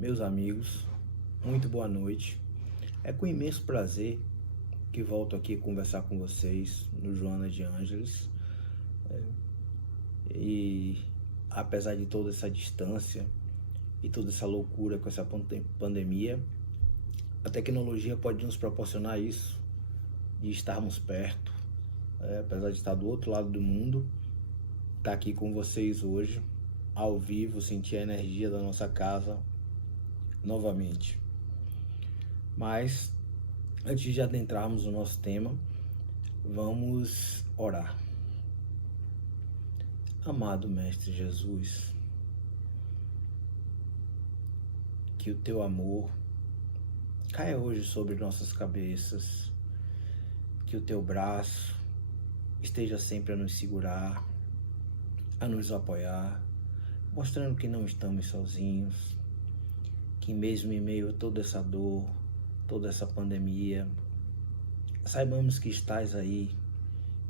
Meus amigos, muito boa noite. É com imenso prazer que volto aqui conversar com vocês no Joana de Ângeles. E apesar de toda essa distância e toda essa loucura com essa pandemia, a tecnologia pode nos proporcionar isso, de estarmos perto, apesar de estar do outro lado do mundo, estar aqui com vocês hoje, ao vivo, sentir a energia da nossa casa novamente. Mas antes de adentrarmos no nosso tema, vamos orar. Amado Mestre Jesus, que o teu amor caia hoje sobre nossas cabeças, que o teu braço esteja sempre a nos segurar, a nos apoiar, mostrando que não estamos sozinhos, que mesmo em meio a toda essa dor, toda essa pandemia, saibamos que estás aí,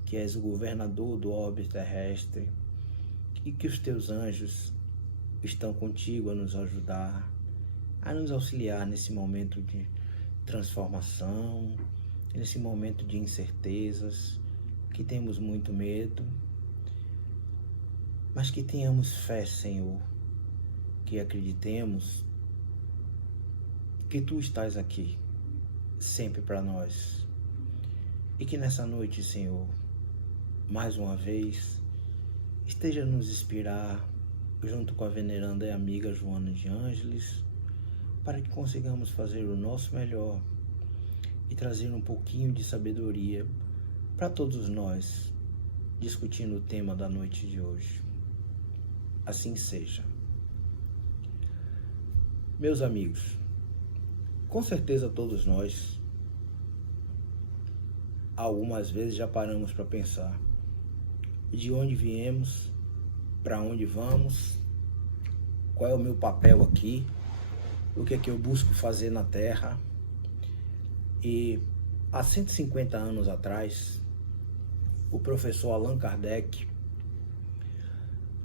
que és o governador do orbe terrestre e que os teus anjos estão contigo a nos ajudar, a nos auxiliar nesse momento de transformação, nesse momento de incertezas, que temos muito medo, mas que tenhamos fé, Senhor, que acreditemos que Tu estás aqui, sempre para nós. E que nessa noite, Senhor, mais uma vez, esteja a nos inspirar, junto com a veneranda e amiga Joana de Ângeles, para que consigamos fazer o nosso melhor e trazer um pouquinho de sabedoria para todos nós, discutindo o tema da noite de hoje. Assim seja. Meus amigos, com certeza todos nós, algumas vezes já paramos para pensar de onde viemos, para onde vamos, qual é o meu papel aqui, o que é que eu busco fazer na Terra. E há 150 anos atrás, o professor Allan Kardec,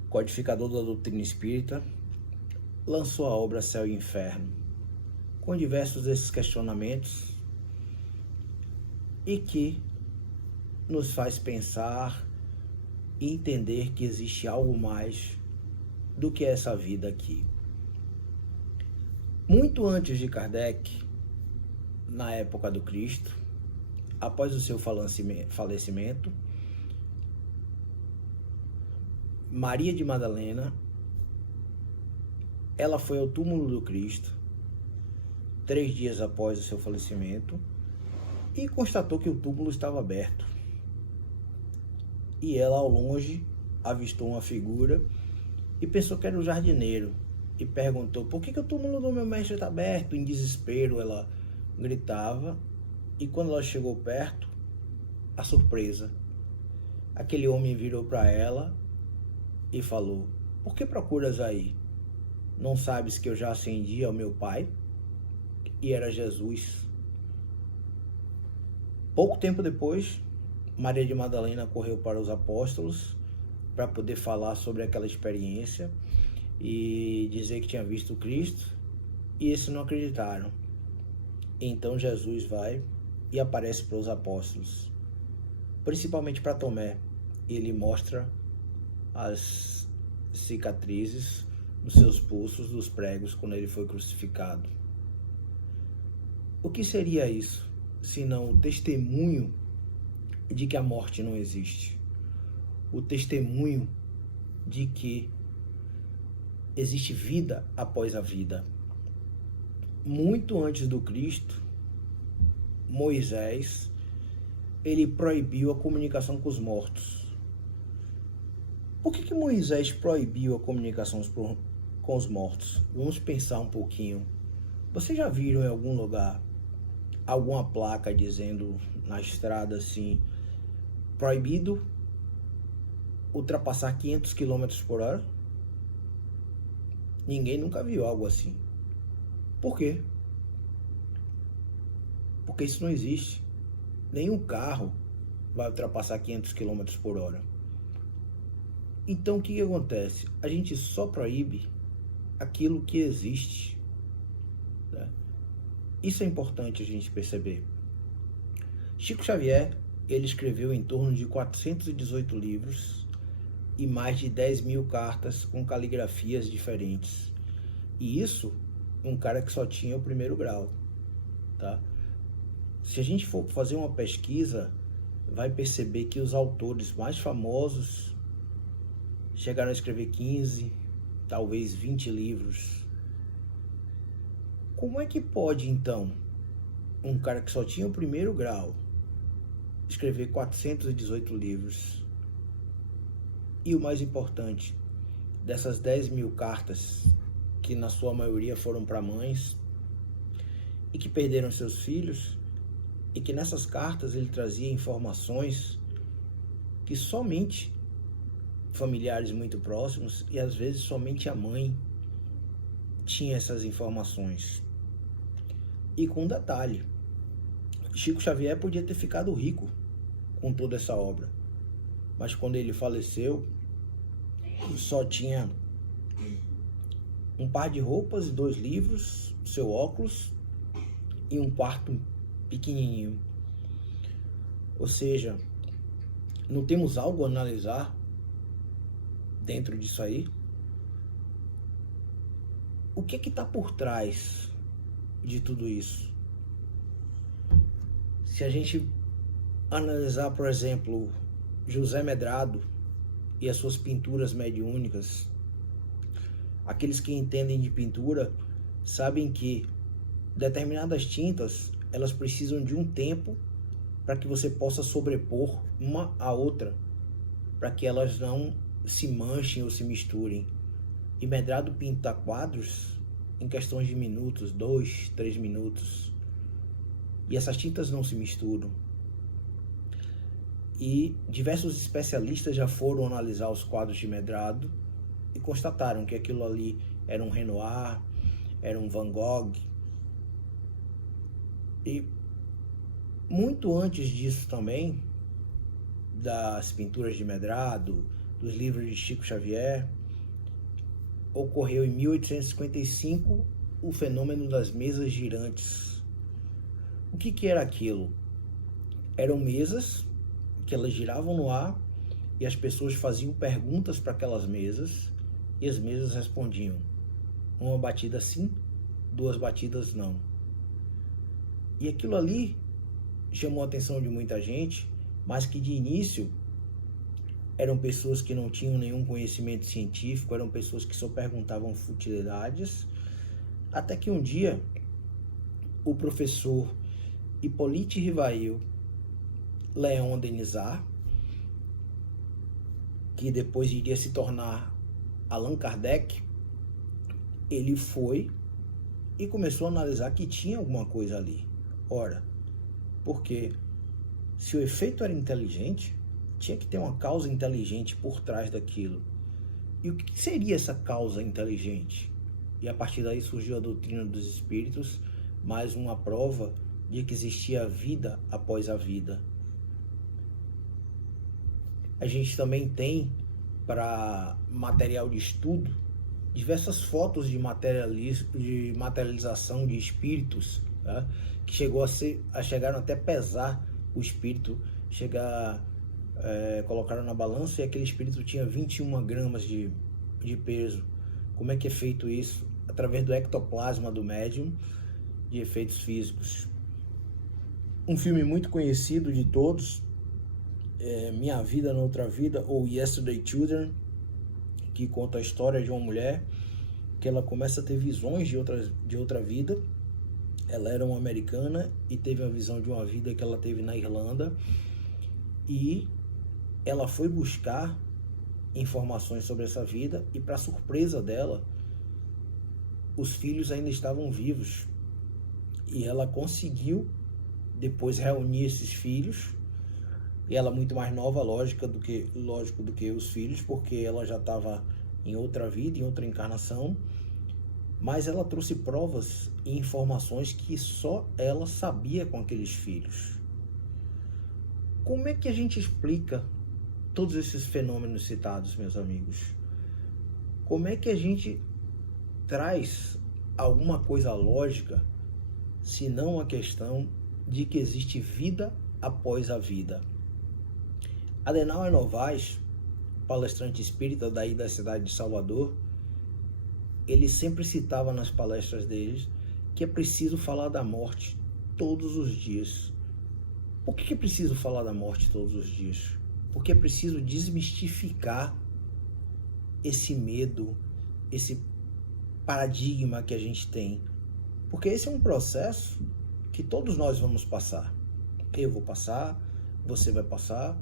codificador da doutrina espírita, lançou a obra Céu e Inferno, com diversos desses questionamentos e que nos faz pensar e entender que existe algo mais do que essa vida aqui. Muito antes de Kardec, na época do Cristo, após o seu falecimento, Maria de Madalena, ela foi ao túmulo do Cristo 3 dias após o seu falecimento e constatou que o túmulo estava aberto. E ela, ao longe, avistou uma figura e pensou que era o jardineiro e perguntou: por que o túmulo do meu mestre está aberto? Em desespero ela gritava, e quando ela chegou perto, a surpresa, aquele homem virou para ela e falou: por que procuras aí? Não sabes que eu já ascendi ao meu Pai? E era Jesus. Pouco tempo depois, Maria de Madalena correu para os apóstolos para poder falar sobre aquela experiência e dizer que tinha visto o Cristo, e esses não acreditaram. Então Jesus vai e aparece para os apóstolos, principalmente para Tomé. Ele mostra as cicatrizes nos seus pulsos dos pregos quando ele foi crucificado. O que seria isso, senão o testemunho de que a morte não existe? O testemunho de que existe vida após a vida. Muito antes do Cristo, Moisés, ele proibiu a comunicação com os mortos. Por que Moisés proibiu a comunicação com os mortos? Vamos pensar um pouquinho. Vocês já viram em algum lugar alguma placa dizendo na estrada assim: proibido ultrapassar 500 km por hora? Ninguém nunca viu algo assim. Por quê? Porque isso não existe. Nenhum carro vai ultrapassar 500 km por hora. Então o que acontece? A gente só proíbe aquilo que existe. né? Isso é importante a gente perceber. Chico Xavier, ele escreveu em torno de 418 livros e mais de 10.000 cartas com caligrafias diferentes. E isso, um cara que só tinha o primeiro grau, tá? Se a gente for fazer uma pesquisa, vai perceber que os autores mais famosos chegaram a escrever 15, talvez 20 livros. Como é que pode, então, um cara que só tinha o primeiro grau escrever 418 livros? E o mais importante, dessas 10.000 cartas, que na sua maioria foram para mães e que perderam seus filhos, e que nessas cartas ele trazia informações que somente familiares muito próximos e às vezes somente a mãe tinha essas informações. E com um detalhe, Chico Xavier podia ter ficado rico com toda essa obra, mas quando ele faleceu, só tinha um par de roupas e 2 livros, seu óculos e um quarto pequenininho. Ou seja, não temos algo a analisar dentro disso aí? O que está por trás de tudo isso? Se a gente analisar, por exemplo, José Medrado e as suas pinturas mediúnicas, aqueles que entendem de pintura sabem que determinadas tintas, elas precisam de um tempo para que você possa sobrepor uma à outra, para que elas não se manchem ou se misturem. E Medrado pinta quadros em questões de minutos, 2, 3 minutos. E essas tintas não se misturam. E diversos especialistas já foram analisar os quadros de Medrado e constataram que aquilo ali era um Renoir, era um Van Gogh. E muito antes disso também, das pinturas de Medrado, dos livros de Chico Xavier, ocorreu em 1855 o fenômeno das mesas girantes. O que era aquilo? Eram mesas que elas giravam no ar e as pessoas faziam perguntas para aquelas mesas e as mesas respondiam. Uma batida sim, 2 batidas não. E aquilo ali chamou a atenção de muita gente, mas que de início eram pessoas que não tinham nenhum conhecimento científico, eram pessoas que só perguntavam futilidades, até que um dia o professor Hippolyte Rivail Léon Denisard, que depois iria se tornar Allan Kardec, ele foi e começou a analisar que tinha alguma coisa ali. Ora, porque se o efeito era inteligente, tinha que ter uma causa inteligente por trás daquilo. E o que seria essa causa inteligente? E a partir daí surgiu a doutrina dos espíritos, mais uma prova de que existia vida após a vida. A gente também tem, para material de estudo, diversas fotos de materialização de espíritos, tá? Que chegaram até pesar o espírito, colocaram na balança e aquele espírito tinha 21 gramas de peso. Como é que é feito isso? Através do ectoplasma do médium, de efeitos físicos. Um filme muito conhecido de todos, Minha Vida na Outra Vida, ou Yesterday Children, que conta a história de uma mulher que ela começa a ter visões de outra vida. Ela era uma americana e teve a visão de uma vida que ela teve na Irlanda, e ela foi buscar informações sobre essa vida e, para surpresa dela, os filhos ainda estavam vivos, e ela conseguiu depois reunir esses filhos, e ela muito mais nova, lógico do que os filhos, porque ela já estava em outra vida, em outra encarnação, mas ela trouxe provas e informações que só ela sabia com aqueles filhos. Como é que a gente explica todos esses fenômenos citados, meus amigos? Como é que a gente traz alguma coisa lógica, senão a questão de que existe vida após a vida. Adenauer Novaes, palestrante espírita daí da cidade de Salvador, ele sempre citava nas palestras deles que é preciso falar da morte todos os dias. Por que é preciso falar da morte todos os dias? Porque é preciso desmistificar esse medo, esse paradigma que a gente tem. Porque esse é um processo que todos nós vamos passar. Eu vou passar, você vai passar,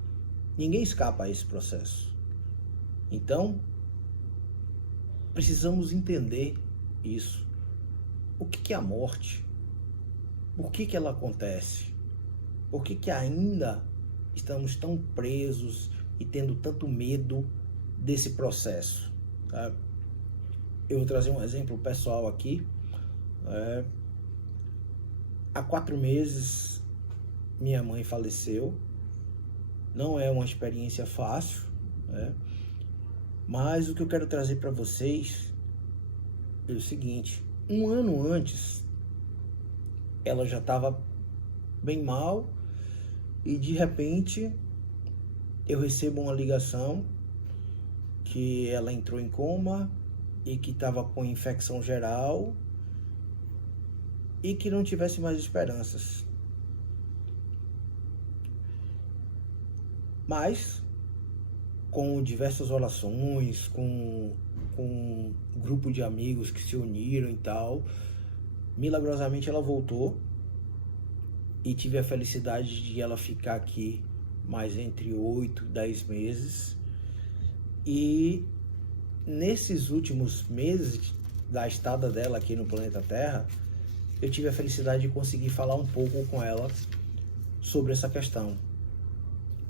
ninguém escapa a esse processo. Então, precisamos entender isso. O que é a morte? Por que ela acontece? Por que ainda estamos tão presos e tendo tanto medo desse processo? Tá? Eu vou trazer um exemplo pessoal aqui. Há 4 meses, minha mãe faleceu. Não é uma experiência fácil, né? Mas o que eu quero trazer para vocês é o seguinte: um ano antes, ela já estava bem mal e de repente eu recebo uma ligação que ela entrou em coma e que estava com infecção geral e que não tivesse mais esperanças. Mas, com diversas orações, com um grupo de amigos que se uniram e tal, milagrosamente ela voltou e tive a felicidade de ela ficar aqui mais entre 8 e 10 meses. E nesses últimos meses da estada dela aqui no planeta Terra, eu tive a felicidade de conseguir falar um pouco com ela sobre essa questão.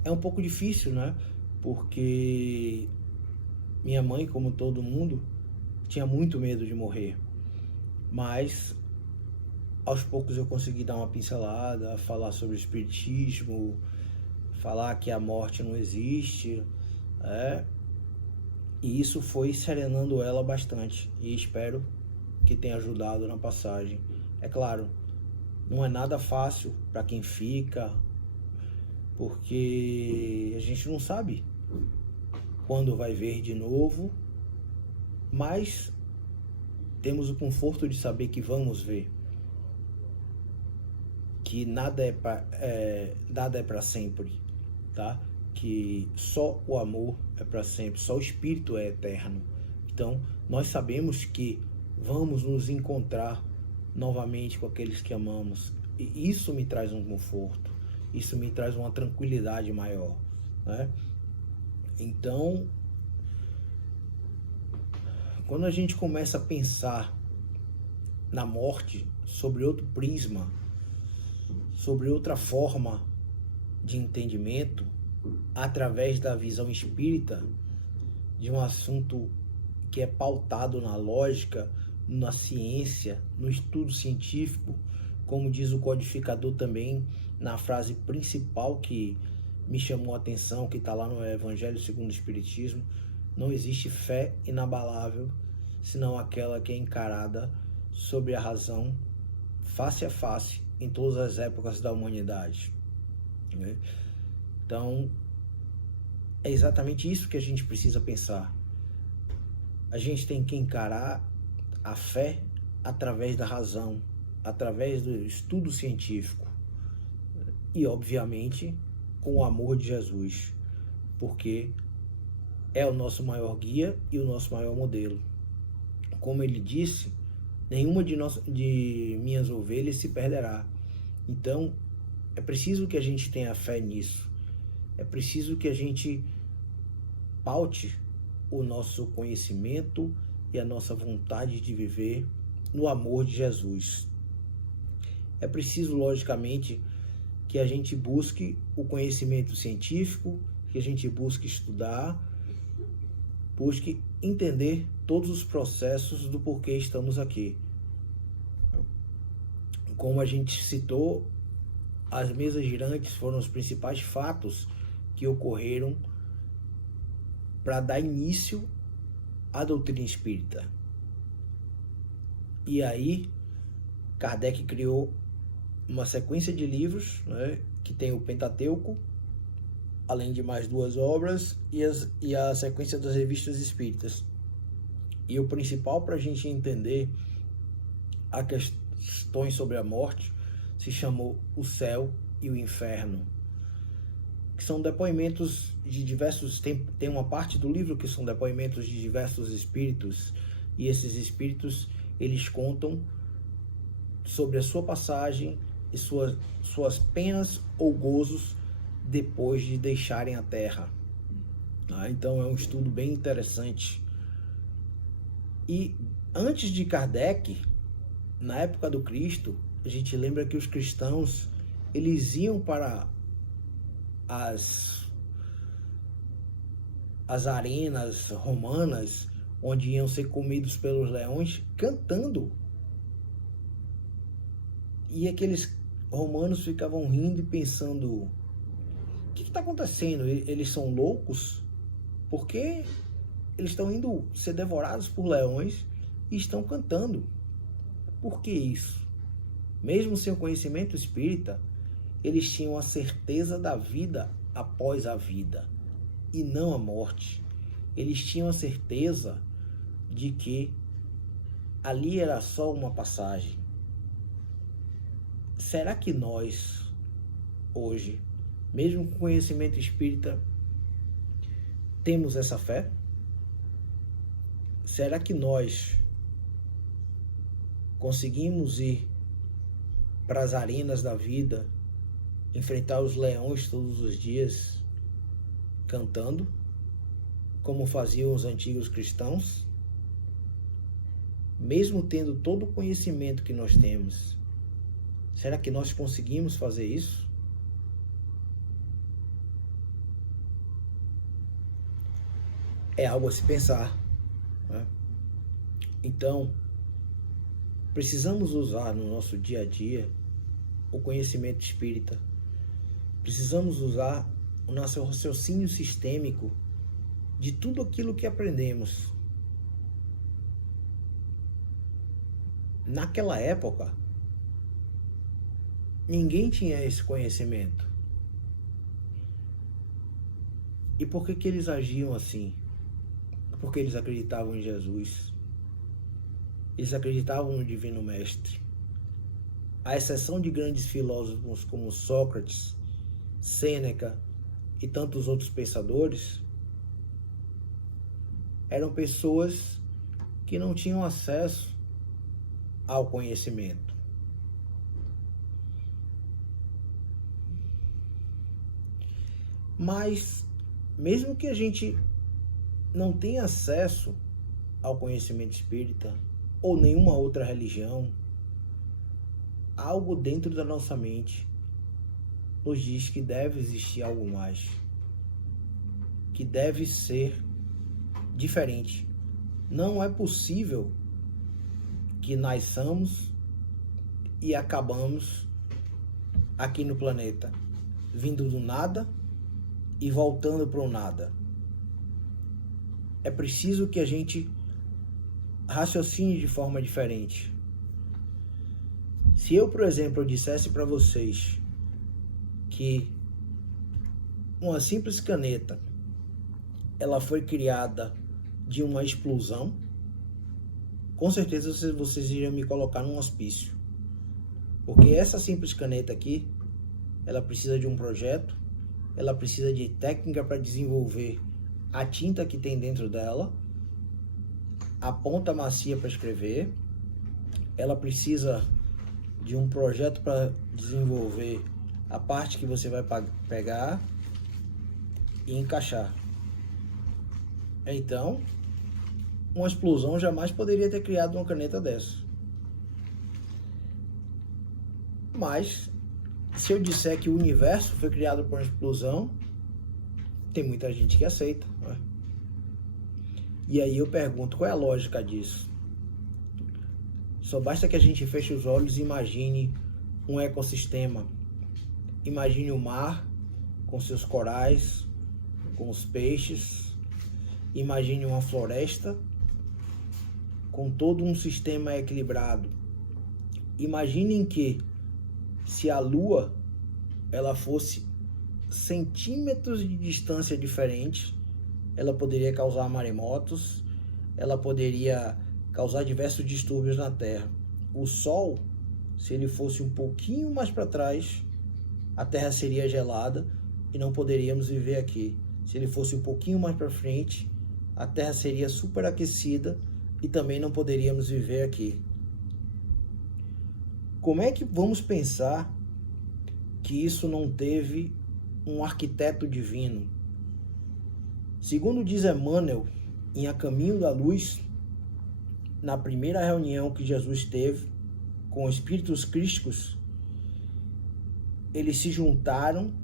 É um pouco difícil, né? Porque minha mãe, como todo mundo, tinha muito medo de morrer. Mas aos poucos eu consegui dar uma pincelada, falar sobre o espiritismo, falar que a morte não existe, e isso foi serenando ela bastante, e espero que tenha ajudado na passagem. É claro, não é nada fácil para quem fica, porque a gente não sabe quando vai ver de novo, mas temos o conforto de saber que vamos ver, que nada é para sempre, tá? Que só o amor é para sempre, só o Espírito é eterno. Então, nós sabemos que vamos nos encontrar novamente com aqueles que amamos. E isso me traz um conforto, isso me traz uma tranquilidade maior, né? Então, quando a gente começa a pensar na morte sobre outro prisma, sobre outra forma de entendimento, através da visão espírita, de um assunto que é pautado na lógica, na ciência, no estudo científico, como diz o codificador também, na frase principal que me chamou a atenção, que está lá no Evangelho segundo o Espiritismo: não existe fé inabalável, senão aquela que é encarada sobre a razão, face a face, em todas as épocas da humanidade. Então, é exatamente isso que a gente precisa pensar. A gente tem que encarar a fé através da razão, através do estudo científico e, obviamente, com o amor de Jesus, porque é o nosso maior guia e o nosso maior modelo. Como ele disse, nenhuma de minhas ovelhas se perderá. Então, é preciso que a gente tenha fé nisso. É preciso que a gente paute o nosso conhecimento e a nossa vontade de viver no amor de Jesus. É preciso, logicamente, que a gente busque o conhecimento científico, que a gente busque estudar, busque entender todos os processos do porquê estamos aqui. Como a gente citou, as mesas girantes foram os principais fatos que ocorreram para dar início à doutrina espírita. E aí, Kardec criou uma sequência de livros, né, que tem o Pentateuco, além de mais 2 obras, e a sequência das revistas espíritas. E o principal para a gente entender as questões sobre a morte se chamou O Céu e o Inferno, que são depoimentos de diversos... Tem uma parte do livro que são depoimentos de diversos espíritos, e esses espíritos, eles contam sobre a sua passagem e suas penas ou gozos depois de deixarem a Terra. Então é um estudo bem interessante. E antes de Kardec, na época do Cristo, a gente lembra que os cristãos, eles iam para as arenas romanas, onde iam ser comidos pelos leões, cantando. E aqueles romanos ficavam rindo e pensando: o que está acontecendo? Eles são loucos? Por que eles estão indo ser devorados por leões e estão cantando? Por que isso? Mesmo sem o conhecimento espírita, eles tinham a certeza da vida após a vida e não a morte. Eles tinham a certeza de que ali era só uma passagem. Será que nós, hoje, mesmo com conhecimento espírita, temos essa fé? Será que nós conseguimos ir para as arenas da vida, enfrentar os leões todos os dias, cantando, como faziam os antigos cristãos? Mesmo tendo todo o conhecimento que nós temos, será que nós conseguimos fazer isso? É algo a se pensar, né? Então, precisamos usar no nosso dia a dia o conhecimento espírita. Precisamos usar o nosso raciocínio sistêmico de tudo aquilo que aprendemos. Naquela época, ninguém tinha esse conhecimento. E por que eles agiam assim? Porque eles acreditavam em Jesus. Eles acreditavam no Divino Mestre. À exceção de grandes filósofos como Sócrates, Sêneca e tantos outros pensadores, eram pessoas que não tinham acesso ao conhecimento. Mas, mesmo que a gente não tenha acesso ao conhecimento espírita ou nenhuma outra religião, algo dentro da nossa mente nos diz que deve existir algo mais, que deve ser diferente. Não é possível que nasçamos e acabamos aqui no planeta, vindo do nada e voltando para o nada. É preciso que a gente raciocine de forma diferente. Se eu, por exemplo, dissesse para vocês que uma simples caneta, ela foi criada de uma explosão, com certeza vocês iriam me colocar num hospício. Porque essa simples caneta aqui, ela precisa de um projeto, ela precisa de técnica para desenvolver a tinta que tem dentro dela, a ponta macia para escrever, ela precisa de um projeto para desenvolver a parte que você vai pegar e encaixar. Então, uma explosão jamais poderia ter criado uma caneta dessa. Mas, se eu disser que o universo foi criado por uma explosão, tem muita gente que aceita, não é? E aí eu pergunto, qual é a lógica disso? Só basta que a gente feche os olhos e imagine um ecossistema. Imagine o mar com seus corais, com os peixes. Imagine uma floresta com todo um sistema equilibrado. Imaginem que se a Lua ela fosse centímetros de distância diferente, ela poderia causar maremotos, ela poderia causar diversos distúrbios na Terra. O Sol, se ele fosse um pouquinho mais para trás, a Terra seria gelada e não poderíamos viver aqui. Se ele fosse um pouquinho mais para frente, a Terra seria superaquecida e também não poderíamos viver aqui. Como é que vamos pensar que isso não teve um arquiteto divino? Segundo diz Emmanuel, em A Caminho da Luz, na primeira reunião que Jesus teve com os espíritos crísticos, eles se juntaram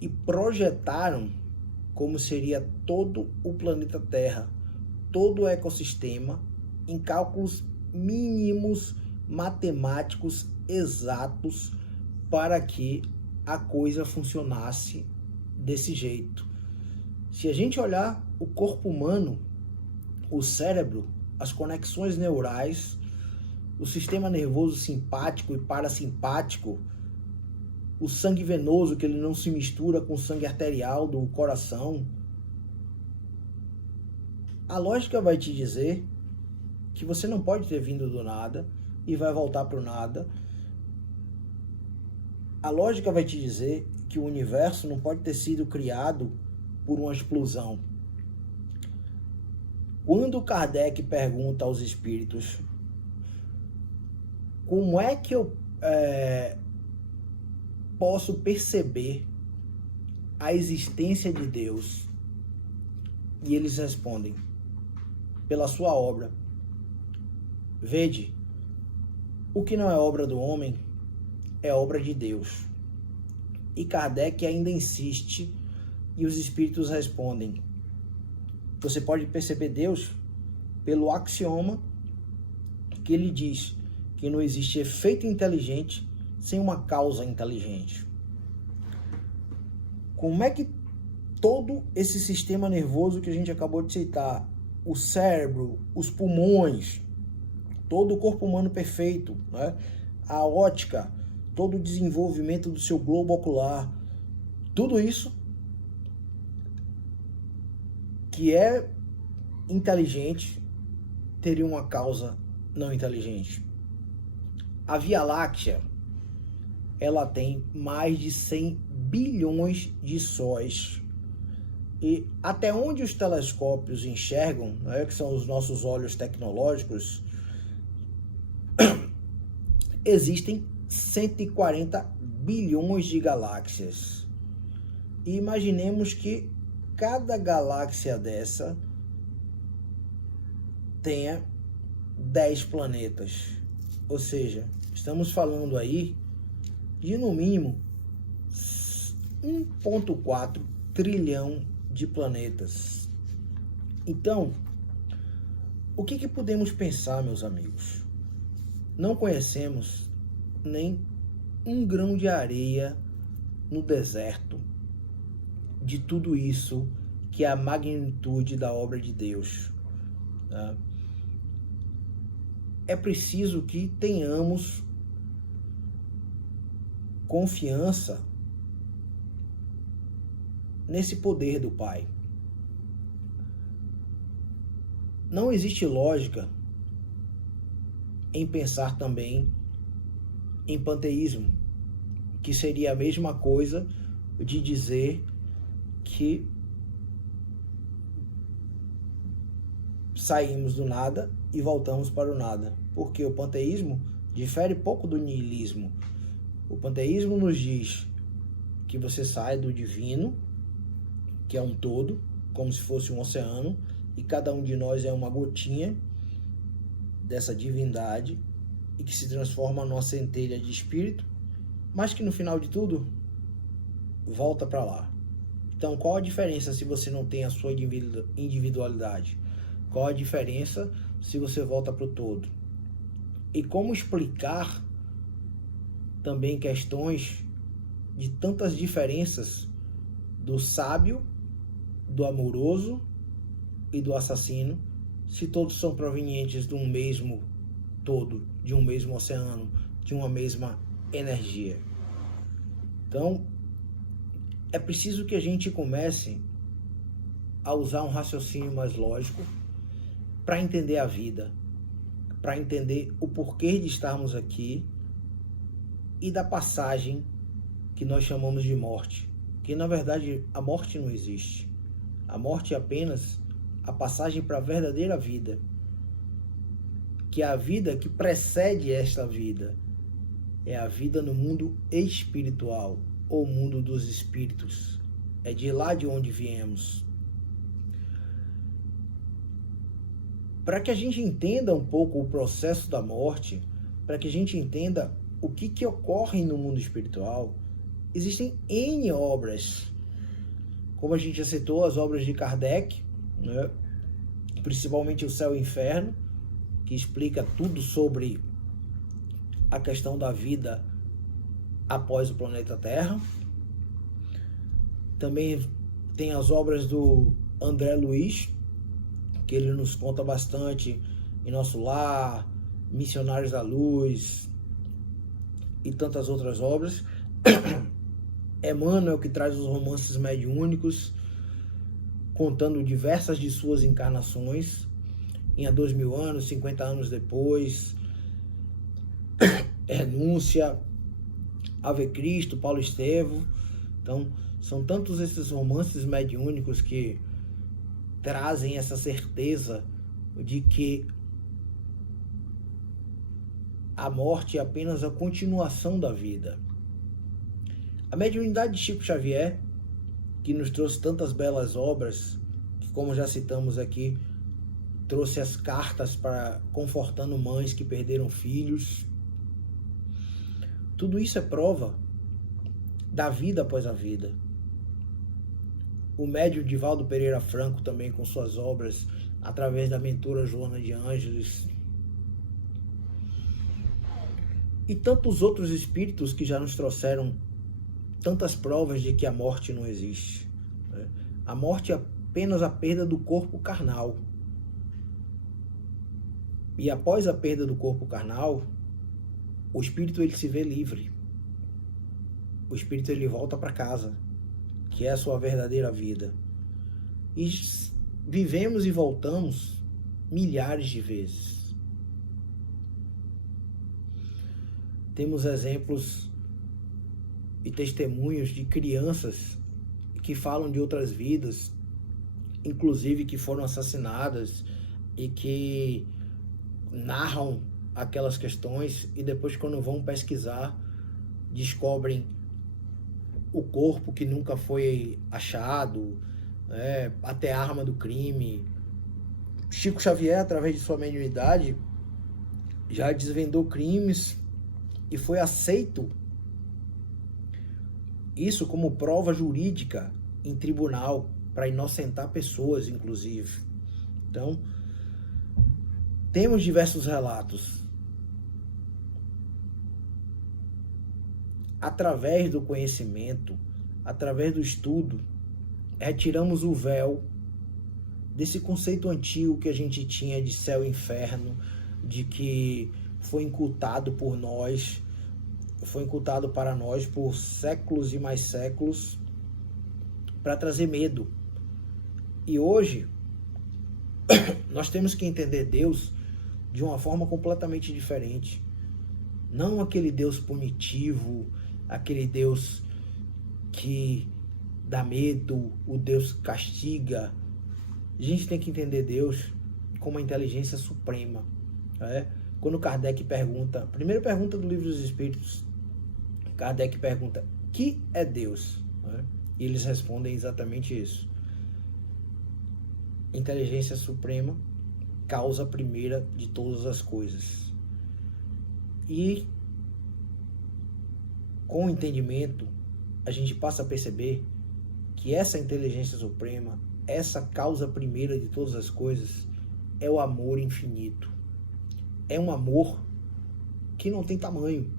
e projetaram como seria todo o planeta Terra, todo o ecossistema, em cálculos mínimos matemáticos exatos para que a coisa funcionasse desse jeito. Se a gente olhar o corpo humano, o cérebro, as conexões neurais, o sistema nervoso simpático e parasimpático, o sangue venoso, que ele não se mistura com o sangue arterial do coração, a lógica vai te dizer que você não pode ter vindo do nada e vai voltar para o nada. A lógica vai te dizer que o universo não pode ter sido criado por uma explosão. Quando Kardec pergunta aos espíritos como é que eu posso perceber a existência de Deus, e eles respondem: pela sua obra. Vede, o que não é obra do homem é obra de Deus. E Kardec ainda insiste, e os espíritos respondem: você pode perceber Deus pelo axioma que ele diz que não existe efeito inteligente sem uma causa inteligente. Como é que todo esse sistema nervoso que a gente acabou de citar, o cérebro, os pulmões, todo o corpo humano perfeito, né? A ótica, todo o desenvolvimento do seu globo ocular, tudo isso que é inteligente teria uma causa não inteligente. A Via Láctea, ela tem mais de 100 bilhões de sóis. E até onde os telescópios enxergam, né, que são os nossos olhos tecnológicos, existem 140 bilhões de galáxias. E imaginemos que cada galáxia dessa tenha 10 planetas. Ou seja, estamos falando aí de no mínimo 1,4 trilhão de planetas. Então, o que podemos pensar, meus amigos? Não conhecemos nem um grão de areia no deserto de tudo isso que é a magnitude da obra de Deus. Tá? É preciso que tenhamos confiança nesse poder do Pai. Não existe lógica em pensar também em panteísmo, que seria a mesma coisa de dizer que saímos do nada e voltamos para o nada, porque o panteísmo difere pouco do niilismo. O panteísmo nos diz que você sai do divino, que é um todo, como se fosse um oceano, e cada um de nós é uma gotinha dessa divindade e que se transforma numa centelha de espírito, mas que no final de tudo volta para lá. Então, qual a diferença se você não tem a sua individualidade? Qual a diferença se você volta para o todo? E como explicar também questões de tantas diferenças do sábio, do amoroso e do assassino, se todos são provenientes de um mesmo todo, de um mesmo oceano, de uma mesma energia? Então, é preciso que a gente comece a usar um raciocínio mais lógico para entender a vida, para entender o porquê de estarmos aqui e da passagem que nós chamamos de morte. Que na verdade a morte não existe. A morte é apenas a passagem para a verdadeira vida, que é a vida que precede esta vida. É a vida no mundo espiritual, ou mundo dos espíritos. É de lá de onde viemos. Para que a gente entenda um pouco o processo da morte, para que a gente entenda o que ocorre no mundo espiritual, existem N obras. Como a gente já citou, as obras de Kardec, né? Principalmente o Céu e o Inferno, que explica tudo sobre a questão da vida após o planeta Terra. Também tem as obras do André Luiz, que ele nos conta bastante em Nosso Lar, Missionários da Luz e tantas outras obras. Emmanuel, que traz os romances mediúnicos, contando diversas de suas encarnações, em há 2000 anos, 50 anos depois. Renúncia, Ave Cristo, Paulo Estevo. Então, são tantos esses romances mediúnicos que trazem essa certeza de que a morte é apenas a continuação da vida. A mediunidade de Chico Xavier, que nos trouxe tantas belas obras, que, como já citamos aqui, trouxe as cartas para confortando mães que perderam filhos. Tudo isso é prova da vida após a vida. O médium Divaldo Pereira Franco também, com suas obras, através da mentora Joana de Ângeles. E tantos outros espíritos que já nos trouxeram tantas provas de que a morte não existe. A morte é apenas a perda do corpo carnal. E após a perda do corpo carnal, o espírito ele se vê livre. O espírito ele volta para casa, que é a sua verdadeira vida. E vivemos e voltamos milhares de vezes. Temos exemplos e testemunhos de crianças que falam de outras vidas, inclusive que foram assassinadas e que narram aquelas questões e depois, quando vão pesquisar, descobrem o corpo que nunca foi achado, até a arma do crime. Chico Xavier, através de sua mediunidade, já desvendou crimes e foi aceito isso como prova jurídica em tribunal para inocentar pessoas, inclusive. Então, temos diversos relatos. Através do conhecimento, através do estudo, retiramos o véu desse conceito antigo que a gente tinha de céu e inferno, de que foi incultado por nós, foi incultado para nós por séculos e mais séculos, para trazer medo. E hoje, nós temos que entender Deus de uma forma completamente diferente. Não aquele Deus punitivo, aquele Deus que dá medo, o Deus que castiga. A gente tem que entender Deus como a inteligência suprema. Quando Kardec pergunta, a primeira pergunta do Livro dos Espíritos, Kardec pergunta, que é Deus? E eles respondem exatamente isso. Inteligência suprema, causa primeira de todas as coisas. E com o entendimento, a gente passa a perceber que essa inteligência suprema, essa causa primeira de todas as coisas, é o amor infinito. É um amor que não tem tamanho.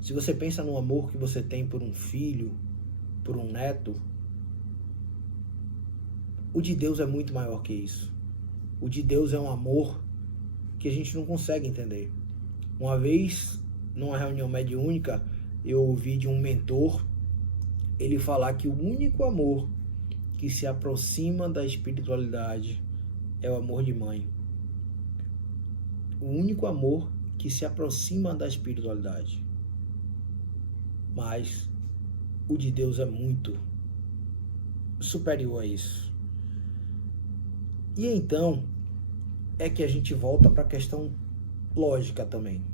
Se você pensa no amor que você tem por um filho, por um neto, o de Deus é muito maior que isso. O de Deus é um amor que a gente não consegue entender. Uma vez, numa reunião mediúnica, eu ouvi de um mentor ele falar que o único amor que se aproxima da espiritualidade é o amor de mãe. O único amor que se aproxima da espiritualidade. Mas o de Deus é muito superior a isso. E então é que a gente volta para a questão lógica também.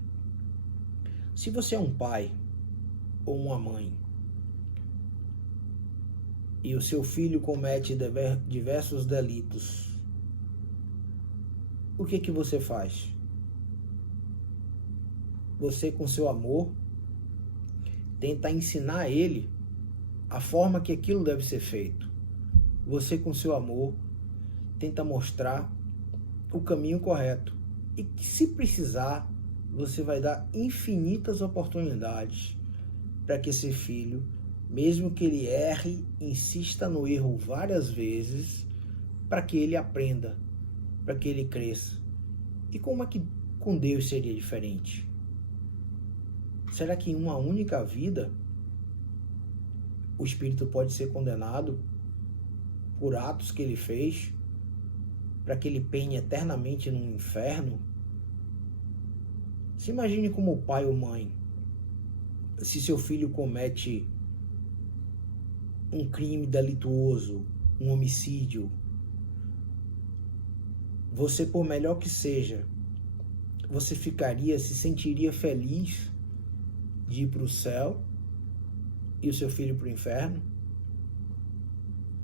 Se você é um pai ou uma mãe e o seu filho comete diversos delitos, o que você faz? Você, com seu amor, tenta ensinar a ele a forma que aquilo deve ser feito. Você, com seu amor, tenta mostrar o caminho correto. E que, se precisar, você vai dar infinitas oportunidades para que esse filho, mesmo que ele erre, insista no erro várias vezes, para que ele aprenda, para que ele cresça. E como é que com Deus seria diferente? Será que em uma única vida o espírito pode ser condenado por atos que ele fez, para que ele pene eternamente no inferno? Se imagine como pai ou mãe, se seu filho comete um crime delituoso, um homicídio, você, por melhor que seja, você se sentiria feliz de ir para o céu e o seu filho para o inferno?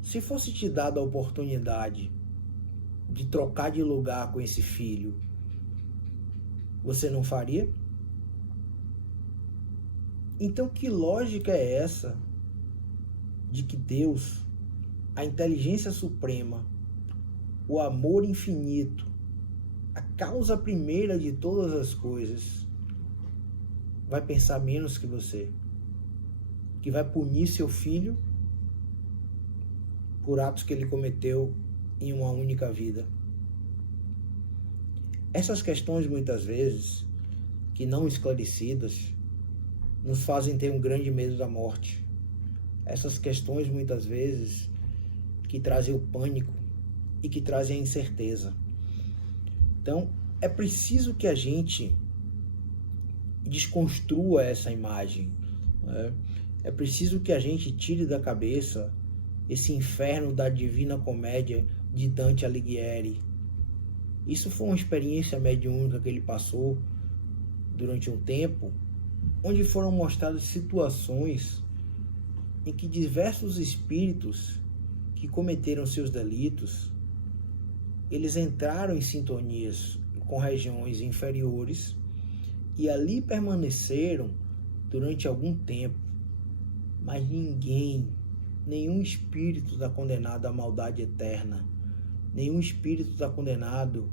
Se fosse te dada a oportunidade de trocar de lugar com esse filho, você não faria? Então, que lógica é essa de que Deus, a inteligência suprema, o amor infinito, a causa primeira de todas as coisas, vai pensar menos que você, que vai punir seu filho por atos que ele cometeu em uma única vida? Essas questões, muitas vezes, que não esclarecidas, nos fazem ter um grande medo da morte. Essas questões, muitas vezes, que trazem o pânico e que trazem a incerteza. Então, é preciso que a gente desconstrua essa imagem, né? É preciso que a gente tire da cabeça esse inferno da Divina Comédia de Dante Alighieri. Isso foi uma experiência mediúnica que ele passou durante um tempo, onde foram mostradas situações em que diversos espíritos que cometeram seus delitos, eles entraram em sintonias com regiões inferiores e ali permaneceram durante algum tempo, mas nenhum espírito está condenado à maldade eterna, nenhum espírito está condenado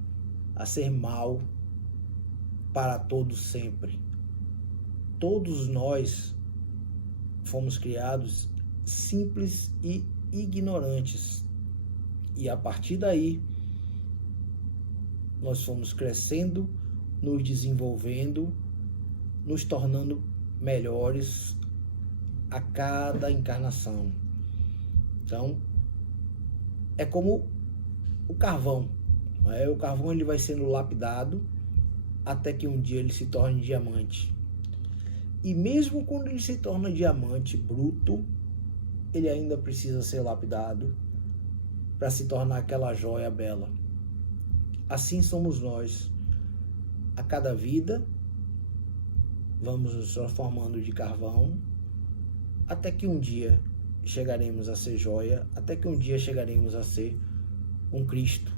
a ser mal para todos sempre. Todos nós fomos criados simples e ignorantes, e a partir daí nós fomos crescendo, nos desenvolvendo, nos tornando melhores a cada encarnação. Então, é como o carvão, né? O carvão ele vai sendo lapidado até que um dia ele se torne diamante. E mesmo quando ele se torna diamante bruto, ele ainda precisa ser lapidado para se tornar aquela joia bela. Assim somos nós. A cada vida, vamos nos transformando de carvão, até que um dia chegaremos a ser joia, até que um dia chegaremos a ser um Cristo.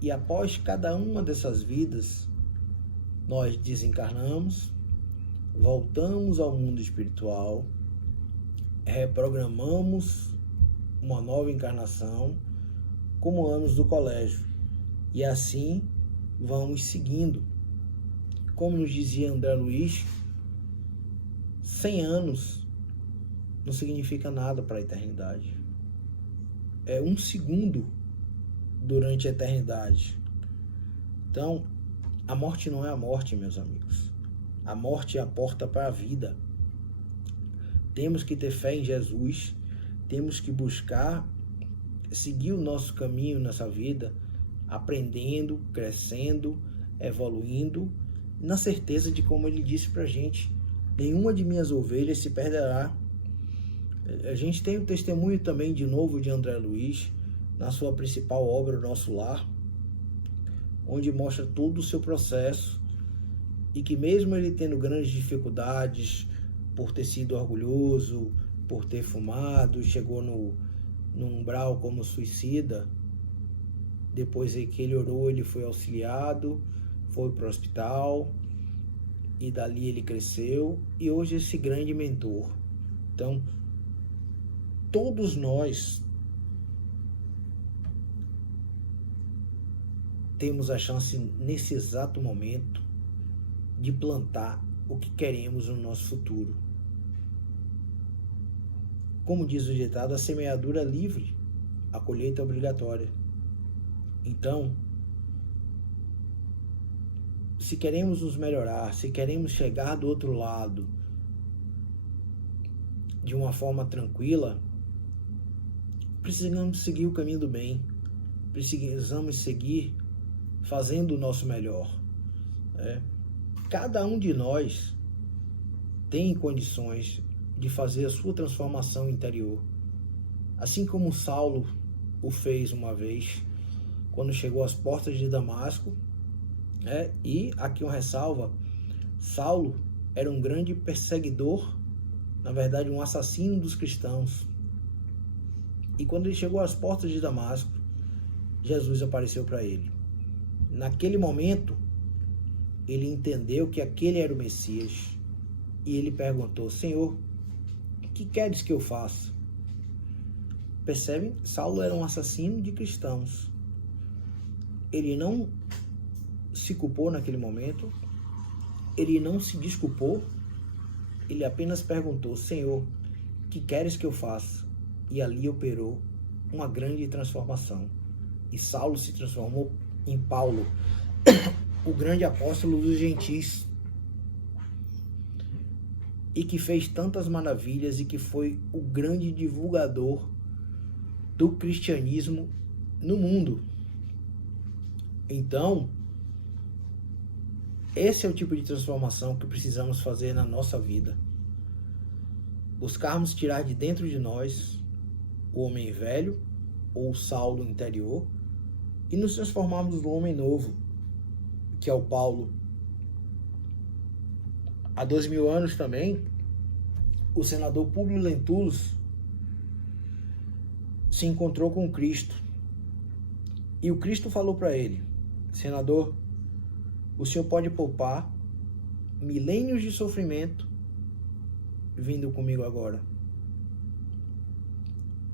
E após cada uma dessas vidas, nós desencarnamos, voltamos ao mundo espiritual, reprogramamos uma nova encarnação, como anos do colégio. E assim vamos seguindo. Como nos dizia André Luiz, 100 anos não significa nada para a eternidade. É um segundo durante a eternidade. Então, a morte não é a morte, meus amigos. A morte é a porta para a vida. Temos que ter fé em Jesus, temos que buscar seguir o nosso caminho nessa vida, aprendendo, crescendo, evoluindo, na certeza de, como ele disse pra gente, nenhuma de minhas ovelhas se perderá. A gente tem o testemunho também, de novo, de André Luiz, na sua principal obra, O Nosso Lar, onde mostra todo o seu processo, e que mesmo ele tendo grandes dificuldades, por ter sido orgulhoso, por ter fumado, chegou no umbral como suicida, depois que ele orou, ele foi auxiliado, foi para o hospital, e dali ele cresceu, e hoje esse grande mentor. Então, todos nós temos a chance, nesse exato momento, de plantar o que queremos no nosso futuro. Como diz o ditado, a semeadura é livre, a colheita é obrigatória. Então, se queremos nos melhorar, se queremos chegar do outro lado de uma forma tranquila, precisamos seguir o caminho do bem, precisamos seguir fazendo o nosso melhor. Cada um de nós tem condições de fazer a sua transformação interior, assim como Saulo o fez uma vez, quando chegou às portas de Damasco. E aqui uma ressalva: Saulo era um grande perseguidor, na verdade um assassino dos cristãos, e quando ele chegou às portas de Damasco, Jesus apareceu para ele. Naquele momento, ele entendeu que aquele era o Messias, e ele perguntou: Senhor, o que queres que eu faça? Percebem? Saulo era um assassino de cristãos. Ele não se culpou naquele momento, ele não se desculpou, ele apenas perguntou: Senhor, o que queres que eu faça? E ali operou uma grande transformação. E Saulo se transformou em Paulo, o grande apóstolo dos gentios, e que fez tantas maravilhas, e que foi o grande divulgador do cristianismo no mundo. Então, esse é o tipo de transformação que precisamos fazer na nossa vida. Buscarmos tirar de dentro de nós o homem velho, ou o Saulo interior, e nos transformarmos no homem novo, que é o Paulo. Há 2000 anos também, o senador Públio Lentulus se encontrou com Cristo. E o Cristo falou para ele: Senador, o senhor pode poupar milênios de sofrimento vindo comigo agora.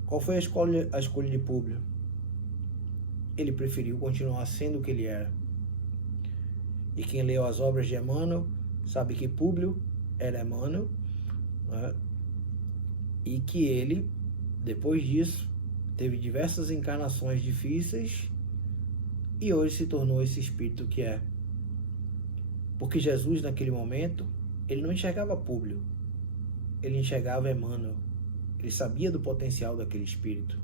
Qual foi a escolha de Públio? Ele preferiu continuar sendo o que ele era. E quem leu as obras de Emmanuel sabe que Públio era Emmanuel, e que ele, depois disso, teve diversas encarnações difíceis e hoje se tornou esse espírito que é. Porque Jesus, naquele momento, ele não enxergava Públio, ele enxergava Emmanuel. Ele sabia do potencial daquele espírito,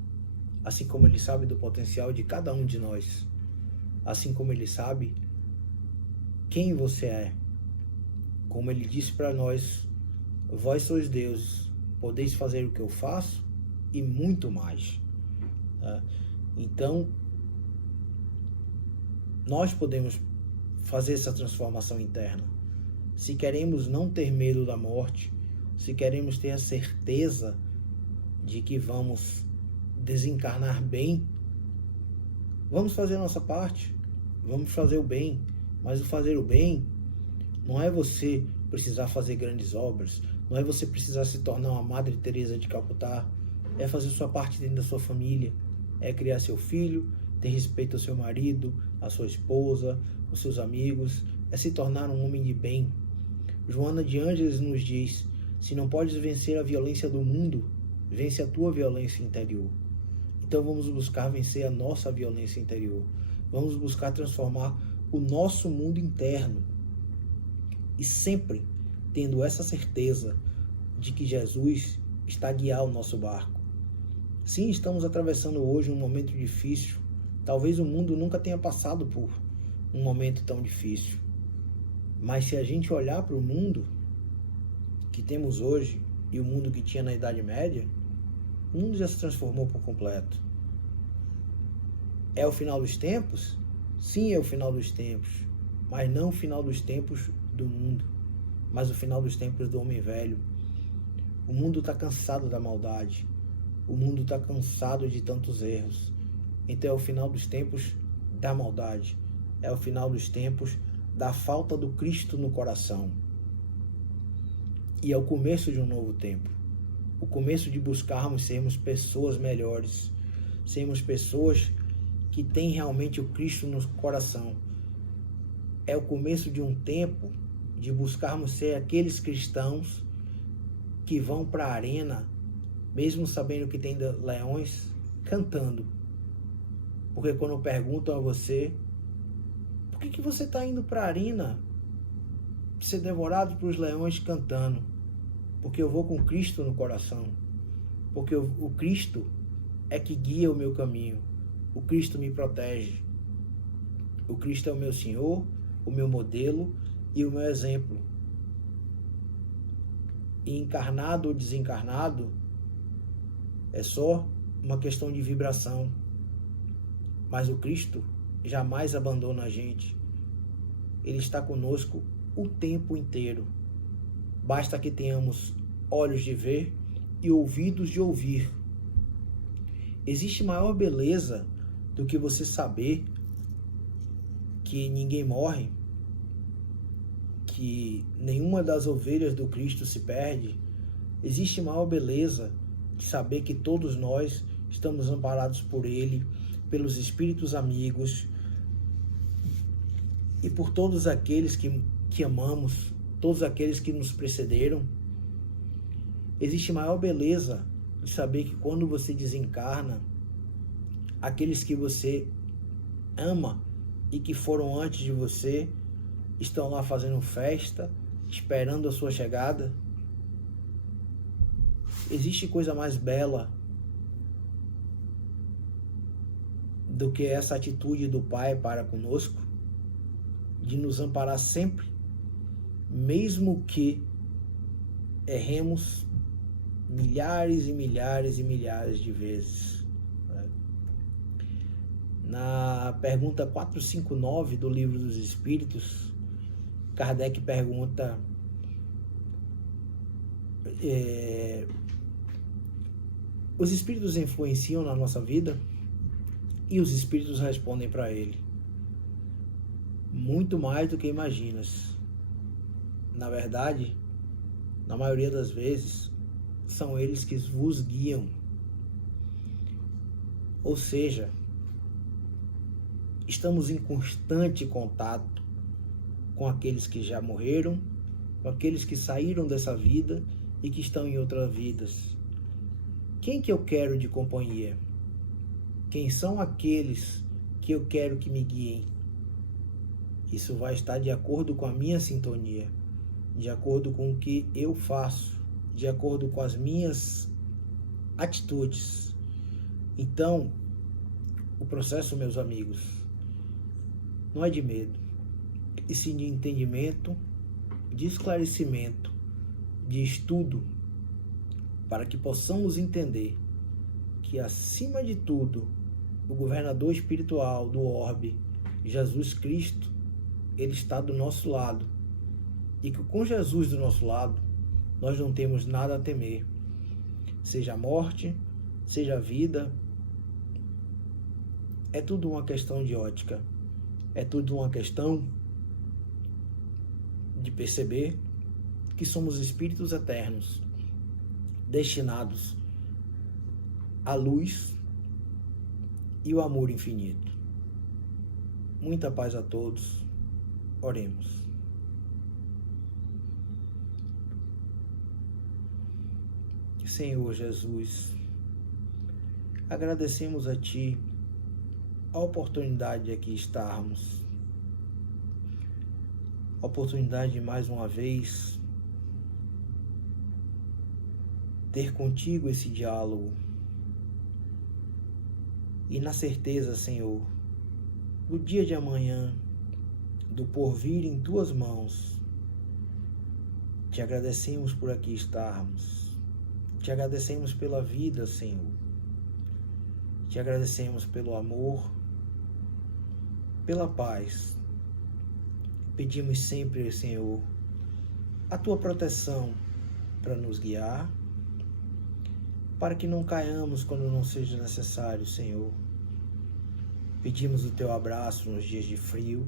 assim como ele sabe do potencial de cada um de nós, assim como ele sabe quem você é. Como ele disse para nós: vós sois deuses, podeis fazer o que eu faço e muito mais. Então, nós podemos fazer essa transformação interna. Se queremos não ter medo da morte, se queremos ter a certeza de que vamos desencarnar bem, vamos fazer a nossa parte, vamos fazer o bem. Mas o fazer o bem não é você precisar fazer grandes obras, não é você precisar se tornar uma Madre Teresa de Calcutá, é fazer sua parte dentro da sua família, é criar seu filho, ter respeito ao seu marido, à sua esposa, aos seus amigos, é se tornar um homem de bem. Joana de Ângeles nos diz: se não podes vencer a violência do mundo, vence a tua violência interior. Então vamos buscar vencer a nossa violência interior. Vamos buscar transformar o nosso mundo interno e sempre tendo essa certeza de que Jesus está a guiar o nosso barco. Sim, estamos atravessando hoje um momento difícil. Talvez o mundo nunca tenha passado por um momento tão difícil. Mas se a gente olhar para o mundo que temos hoje e o mundo que tinha na Idade Média, o mundo já se transformou por completo. É o final dos tempos? Sim, é o final dos tempos. Mas não o final dos tempos do mundo, mas o final dos tempos do homem velho. O mundo está cansado da maldade. O mundo está cansado de tantos erros. Então é o final dos tempos da maldade. É o final dos tempos da falta do Cristo no coração. E é o começo de um novo tempo. O começo de buscarmos sermos pessoas melhores. Sermos pessoas que têm realmente o Cristo no coração. É o começo de um tempo de buscarmos ser aqueles cristãos que vão para a arena, mesmo sabendo que tem leões, cantando. Porque quando perguntam a você, por que você está indo para a arena ser devorado pelos leões cantando? Porque eu vou com Cristo no coração. Porque o Cristo é que guia o meu caminho. O Cristo me protege. O Cristo é o meu Senhor, o meu modelo e o meu exemplo. E encarnado ou desencarnado é só uma questão de vibração. Mas o Cristo jamais abandona a gente. Ele está conosco o tempo inteiro. Basta que tenhamos olhos de ver e ouvidos de ouvir. Existe maior beleza do que você saber que ninguém morre, que nenhuma das ovelhas do Cristo se perde. Existe maior beleza de saber que todos nós estamos amparados por Ele, pelos Espíritos amigos e por todos aqueles que amamos, todos aqueles que nos precederam. Existe maior beleza de saber que quando você desencarna, aqueles que você ama e que foram antes de você estão lá fazendo festa, esperando a sua chegada. Existe coisa mais bela do que essa atitude do Pai para conosco, de nos amparar sempre, mesmo que erremos milhares e milhares e milhares de vezes. Na pergunta 459 do Livro dos Espíritos, Kardec pergunta: os espíritos influenciam na nossa vida? E os espíritos respondem para ele: muito mais do que imaginas. Na verdade, na maioria das vezes, são eles que vos guiam. Ou seja, estamos em constante contato com aqueles que já morreram, com aqueles que saíram dessa vida e que estão em outras vidas. Quem que eu quero de companhia? Quem são aqueles que eu quero que me guiem? Isso vai estar de acordo com a minha sintonia, de acordo com o que eu faço, de acordo com as minhas atitudes. Então, o processo, meus amigos, não é de medo, e sim de entendimento, de esclarecimento, de estudo, para que possamos entender que, acima de tudo, o governador espiritual do orbe, Jesus Cristo, ele está do nosso lado. E que com Jesus do nosso lado, nós não temos nada a temer. Seja a morte, seja a vida, é tudo uma questão de ótica. É tudo uma questão de perceber que somos espíritos eternos, destinados à luz e o amor infinito. Muita paz a todos. Oremos. Senhor Jesus, agradecemos a Ti a oportunidade de aqui estarmos, a oportunidade de mais uma vez ter contigo esse diálogo e na certeza, Senhor, do dia de amanhã, do porvir em tuas mãos. Te agradecemos por aqui estarmos. Te agradecemos pela vida, Senhor. Te agradecemos pelo amor, pela paz. Pedimos sempre, Senhor, a tua proteção para nos guiar, para que não caiamos quando não seja necessário, Senhor. Pedimos o teu abraço nos dias de frio,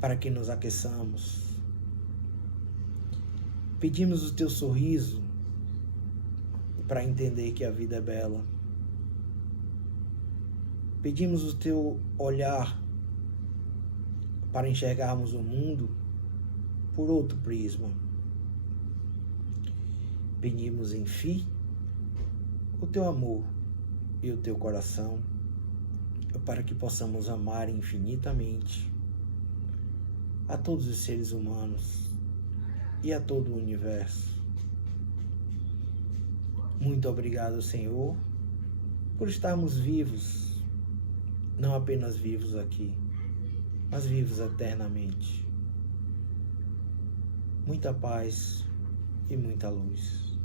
para que nos aqueçamos. Pedimos o teu sorriso para entender que a vida é bela. Pedimos o teu olhar para enxergarmos o mundo por outro prisma. Pedimos, enfim, o teu amor e o teu coração para que possamos amar infinitamente a todos os seres humanos e a todo o universo. Muito obrigado, Senhor, por estarmos vivos, não apenas vivos aqui, mas vivos eternamente. Muita paz e muita luz.